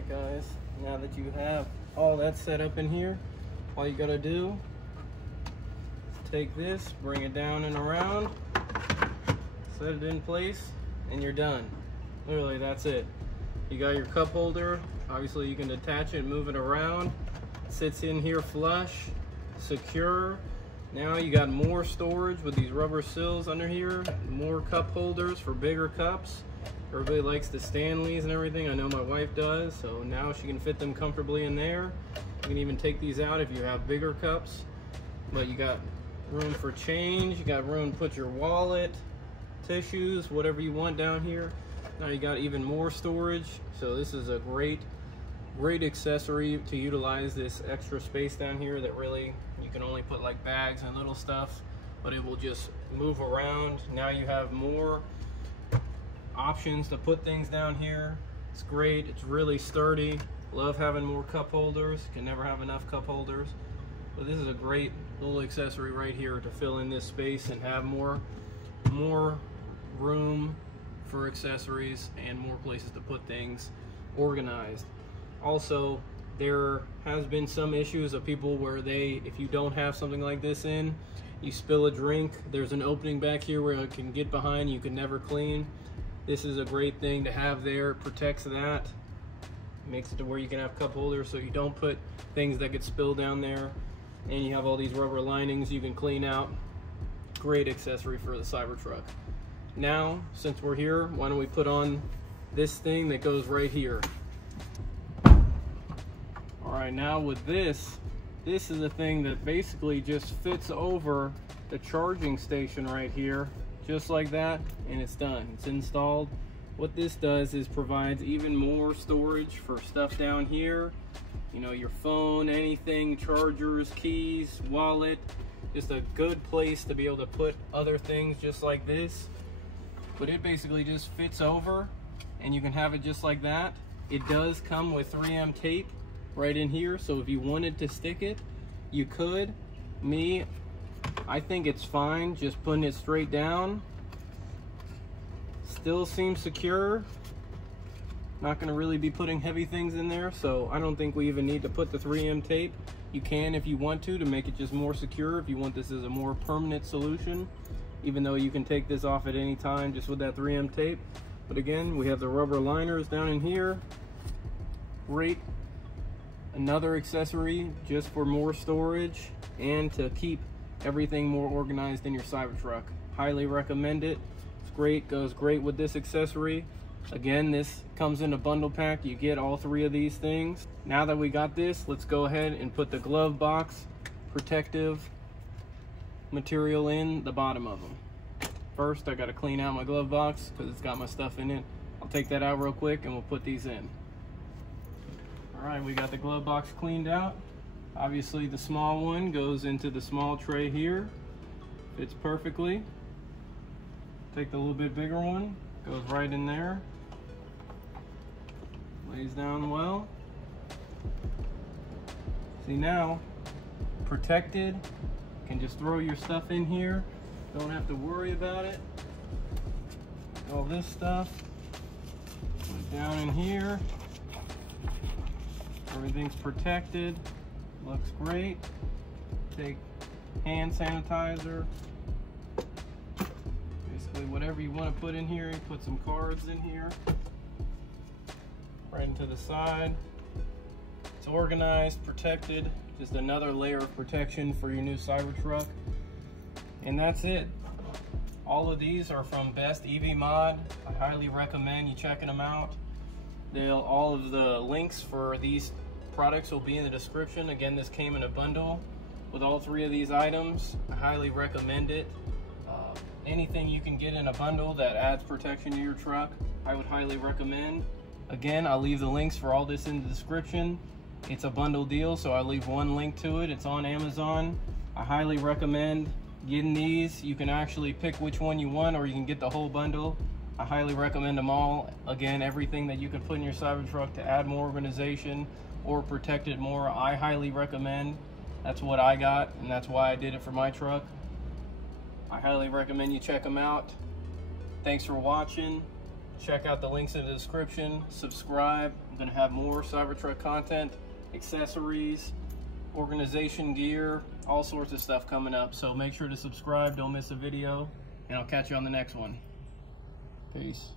Alright guys, now that you have all that set up in here, all you gotta do is take this, bring it down and around, set it in place, and you're done. Literally, that's it. You got your cup holder. Obviously you can detach it, move it around. It sits in here flush, secure. Now you got more storage with these rubber sills under here, more cup holders for bigger cups. Everybody likes the Stanleys and everything. I know my wife does, so now she can fit them comfortably in there. You can even take these out if you have bigger cups. But you got room for change, you got room to put your wallet, tissues, whatever you want down here. Now you got even more storage. So this is a great accessory to utilize this extra space down here that really you can only put like bags and little stuff, but it will just move around. Now you have more options to put things down here. It's great, it's really sturdy. Love having more cup holders. Can never have enough cup holders. But this is a great little accessory right here to fill in this space and have more room for accessories and more places to put things organized. Also, there has been some issues of people where if you don't have something like this in, you spill a drink, there's an opening back here where it can get behind, you can never clean. This is a great thing to have there. It protects that. Makes it to where you can have cup holders so you don't put things that could spill down there. And you have all these rubber linings you can clean out. Great accessory for the Cybertruck. Now, since we're here, why don't we put on this thing that goes right here. Alright, now with this is a thing that basically just fits over the charging station right here. Just like that, and it's done. It's installed. What this does is provides even more storage for stuff down here. You know, your phone, anything, chargers, keys, wallet. Just a good place to be able to put other things just like this. But it basically just fits over, and you can have it just like that. It does come with 3M tape right in here, so if you wanted to stick it, you could. I think it's fine just putting it straight down. Still seems secure. Not going to really be putting heavy things in there, so I don't think we even need to put the 3M tape. You can if you want to make it just more secure, if you want this as a more permanent solution, even though you can take this off at any time just with that 3M tape. But again, we have the rubber liners down in here. Great. Another accessory just for more storage and to keep everything more organized in your Cybertruck. Highly recommend it. It's great, goes great with this accessory. Again, this comes in a bundle pack. You get all three of these things. Now that we got this, let's go ahead and put the glove box protective material in the bottom of them. First, I gotta clean out my glove box because it's got my stuff in it. I'll take that out real quick and we'll put these in. All right, we got the glove box cleaned out. Obviously the small one goes into the small tray here. Fits perfectly. Take the little bit bigger one, goes right in there. Lays down well. See now, protected. You can just throw your stuff in here. Don't have to worry about it. All this stuff, put it down in here. Everything's protected. Looks great. Take hand sanitizer. Basically whatever you want to put in here. You put some cards in here. Right into the side. It's organized, protected. Just another layer of protection for your new Cybertruck. And that's it. All of these are from BestEvMod. I highly recommend you checking them out. All of the links for these products will be in the description. Again, this came in a bundle with all three of these items. I highly recommend it. Anything you can get in a bundle that adds protection to your truck, I would highly recommend. Again, I'll leave the links for all this in the description. It's a bundle deal, so I'll leave one link to it. It's on Amazon. I highly recommend getting these. You can actually pick which one you want, or you can get the whole bundle. I highly recommend them all. Again, everything that you can put in your Cybertruck to add more organization or protect it more, I highly recommend. That's what I got, and that's why I did it for my truck. I highly recommend you check them out. Thanks for watching. Check out the links in the description. Subscribe. I'm gonna have more Cybertruck content, accessories, organization gear, all sorts of stuff coming up. So make sure to subscribe, don't miss a video, and I'll catch you on the next one. Peace.